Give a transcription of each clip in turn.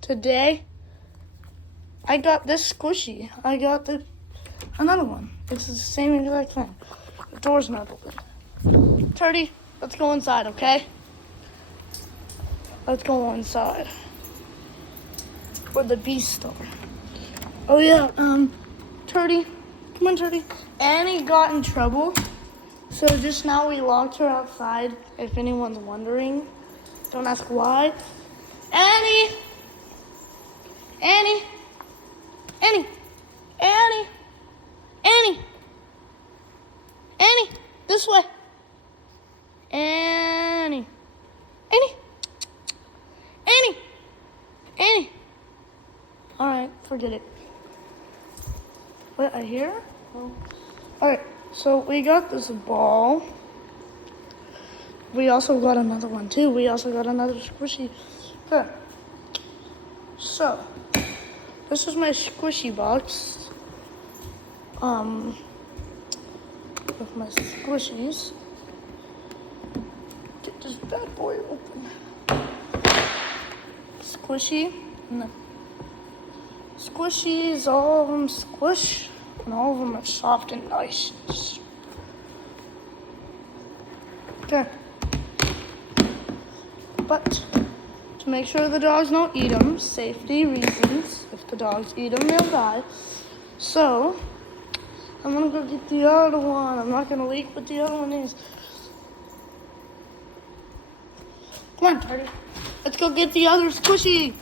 Today, I got this squishy. I got another one. It's the same exact thing. The door's not open. Turdy, let's go inside, okay? Let's go inside. Where the beasts are. Oh yeah, Turdy, come on, Turdy. Annie got in trouble, so just now we locked her outside. If anyone's wondering, don't ask why. Annie, Annie, Annie, Annie, Annie, Annie, this way. Annie, Annie, Annie, Annie. All right, forget it. Wait, I hear her? Oh. All right, so we got this ball. We also got another one too. We also got another squishy. Okay. So, this is my squishy box. With my squishies. Get this bad boy open. Squishy. And the squishies, all of them squish. And all of them are soft and nice. Okay. But to make sure the dogs don't eat them, safety reasons, if the dogs eat them, they'll die. So, I'm gonna go get the other one. I'm not gonna leak what the other one is. Come on, Turdy. Let's go get the other squishy.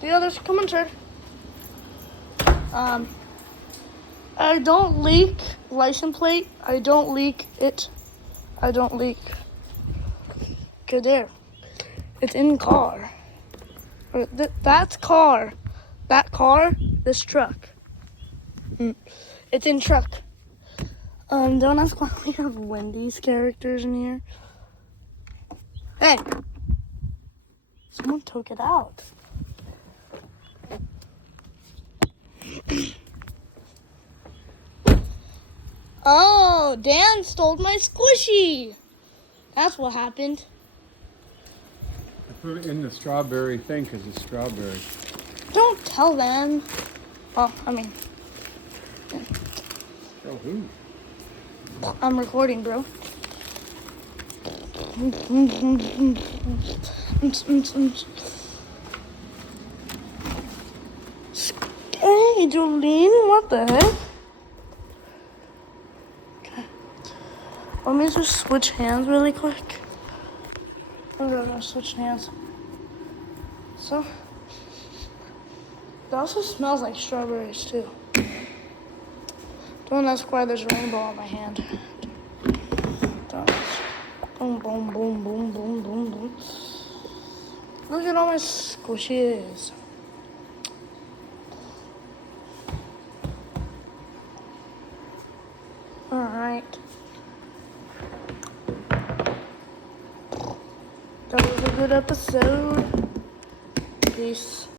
The others, come on, Turdy. I don't leak license plate. I don't leak it. I don't leak. Okay, there. It's in car. That's car. That car, this truck. It's in truck. Don't ask why we have Wendy's characters in here. Hey! Someone took it out. Oh, Dan stole my squishy. That's what happened. I put it in the strawberry thing because it's strawberry. Don't tell them. Well, I mean, Oh, who? I'm recording, bro. Hey, Jolene, what the heck? Okay. Let me just switch hands really quick. I'm gonna switch hands. So, it also smells like strawberries too. Don't ask why there's a rainbow on my hand. Don't ask. Boom, boom, boom, boom, boom, boom, boom. Look at all my squishies. All right. That was a good episode. Peace.